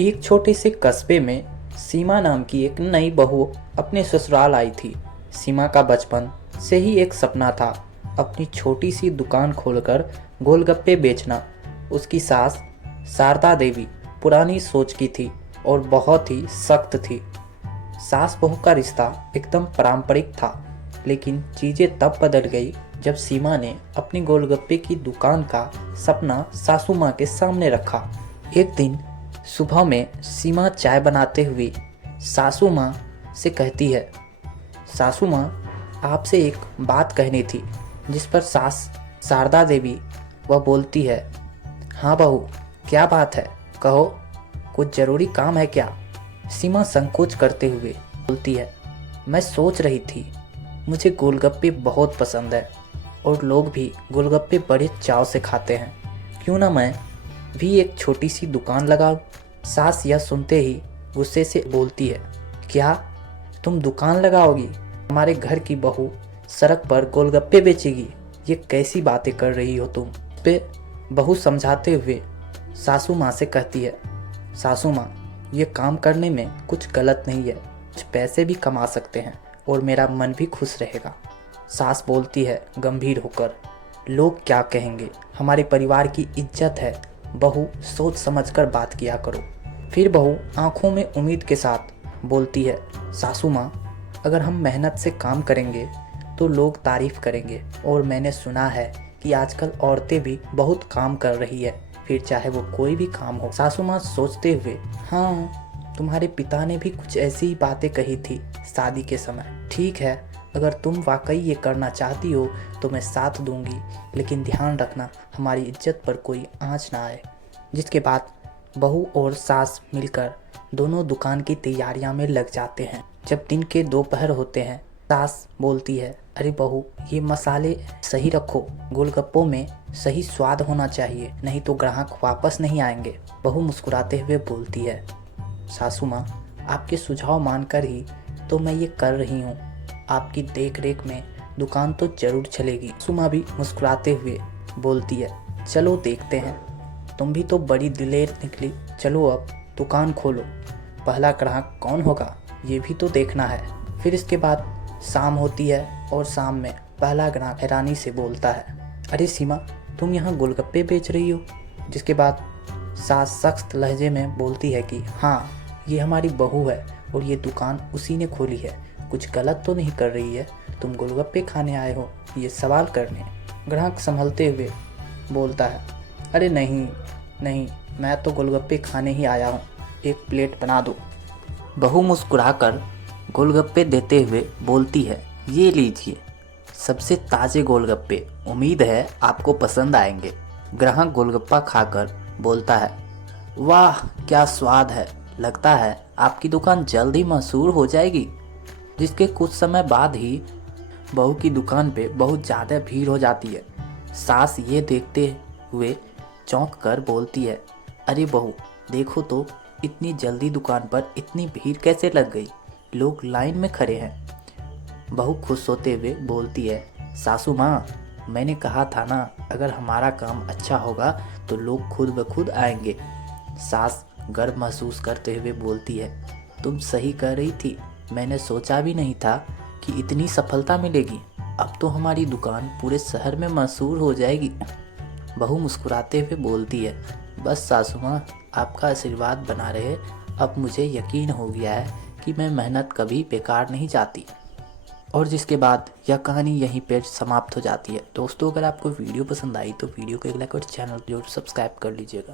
एक छोटे से कस्बे में सीमा नाम की एक नई बहू अपने ससुराल आई थी। सीमा का बचपन से ही एक सपना था, अपनी छोटी सी दुकान खोलकर गोलगप्पे बेचना। उसकी सास शारदा देवी पुरानी सोच की थी और बहुत ही सख्त थी। सास बहू का रिश्ता एकदम पारंपरिक था, लेकिन चीज़ें तब बदल गई जब सीमा ने अपनी गोलगप्पे की दुकान का सपना सासू माँ के सामने रखा। एक दिन सुबह में सीमा चाय बनाते हुए सासू माँ से कहती है, सासू माँ, आपसे एक बात कहनी थी। जिस पर सास शारदा देवी वह बोलती है, हाँ बहू, क्या बात है, कहो, कुछ ज़रूरी काम है क्या? सीमा संकोच करते हुए बोलती है, मैं सोच रही थी, मुझे गोलगप्पे बहुत पसंद है और लोग भी गोलगप्पे बड़े चाव से खाते हैं। क्यों ना मैं भी एक छोटी सी दुकान लगाऊं? सास यह सुनते ही गुस्से से बोलती है, क्या तुम दुकान लगाओगी? हमारे घर की बहू सड़क पर गोलगप्पे बेचेगी? ये कैसी बातें कर रही हो तुम? पे बहू समझाते हुए सासू माँ से कहती है, सासू माँ, ये काम करने में कुछ गलत नहीं है, कुछ पैसे भी कमा सकते हैं और मेरा मन भी खुश रहेगा। सास बोलती है गंभीर होकर, लोग क्या कहेंगे, हमारे परिवार की इज्जत है, बहू सोच समझकर बात किया करो। फिर बहू आंखों में उम्मीद के साथ बोलती है, सासू माँ, अगर हम मेहनत से काम करेंगे तो लोग तारीफ करेंगे और मैंने सुना है कि आजकल औरतें भी बहुत काम कर रही है, फिर चाहे वो कोई भी काम हो। सासू माँ सोचते हुए, हाँ, तुम्हारे पिता ने भी कुछ ऐसी ही बातें कही थी शादी के समय। ठीक है, अगर तुम वाकई ये करना चाहती हो तो मैं साथ दूंगी, लेकिन ध्यान रखना हमारी इज्जत पर कोई आंच ना आए। जिसके बाद बहू और सास मिलकर दोनों दुकान की तैयारियां में लग जाते हैं। जब दिन के दोपहर होते हैं, सास बोलती है, अरे बहू, ये मसाले सही रखो, गोलगप्पों में सही स्वाद होना चाहिए, नहीं तो ग्राहक वापस नहीं आएंगे। बहू मुस्कुराते हुए बोलती है, सासू माँ, आपके सुझाव मानकर ही तो मैं ये कर रही हूँ, आपकी देख रेख में दुकान तो जरूर चलेगी। सुमा भी मुस्कुराते हुए बोलती है, चलो देखते हैं, तुम भी तो बड़ी दिलेर निकली, चलो अब दुकान खोलो, पहला ग्राहक कौन होगा ये भी तो देखना है। फिर इसके बाद शाम होती है और शाम में पहला ग्राहक हैरानी से बोलता है, अरे सीमा, तुम यहाँ गोलगप्पे बेच रही हो? जिसके बाद सास सख्त लहजे में बोलती है कि हाँ, ये हमारी बहू है और ये दुकान उसी ने खोली है, कुछ गलत तो नहीं कर रही है, तुम गोलगप्पे खाने आए हो ये सवाल करने? ग्राहक संभलते हुए बोलता है, अरे नहीं नहीं, मैं तो गोलगप्पे खाने ही आया हूँ, एक प्लेट बना दो। बहू मुस्कुराकर गोलगप्पे देते हुए बोलती है, ये लीजिए, सबसे ताज़े गोलगप्पे, उम्मीद है आपको पसंद आएंगे। ग्राहक गोलगप्पा खाकर बोलता है, वाह क्या स्वाद है, लगता है आपकी दुकान जल्द ही मशहूर हो जाएगी। जिसके कुछ समय बाद ही बहू की दुकान पे बहुत ज़्यादा भीड़ हो जाती है। सास ये देखते हुए चौंक कर बोलती है, अरे बहू, देखो तो इतनी जल्दी दुकान पर इतनी भीड़ कैसे लग गई, लोग लाइन में खड़े हैं। बहू खुश होते हुए बोलती है, सासू माँ, मैंने कहा था ना, अगर हमारा काम अच्छा होगा तो लोग खुद ब खुद आएंगे। सास गर्व महसूस करते हुए बोलती है, तुम सही कह रही थी, मैंने सोचा भी नहीं था कि इतनी सफलता मिलेगी, अब तो हमारी दुकान पूरे शहर में मशहूर हो जाएगी। बहू मुस्कुराते हुए बोलती है, बस सासू माँ, आपका आशीर्वाद बना रहे, अब मुझे यकीन हो गया है कि मैं मेहनत कभी बेकार नहीं जाती। और जिसके बाद यह कहानी यहीं पर समाप्त हो जाती है। दोस्तों, अगर आपको वीडियो पसंद आई तो वीडियो को एक लाइक और चैनल जरूर सब्सक्राइब कर लीजिएगा।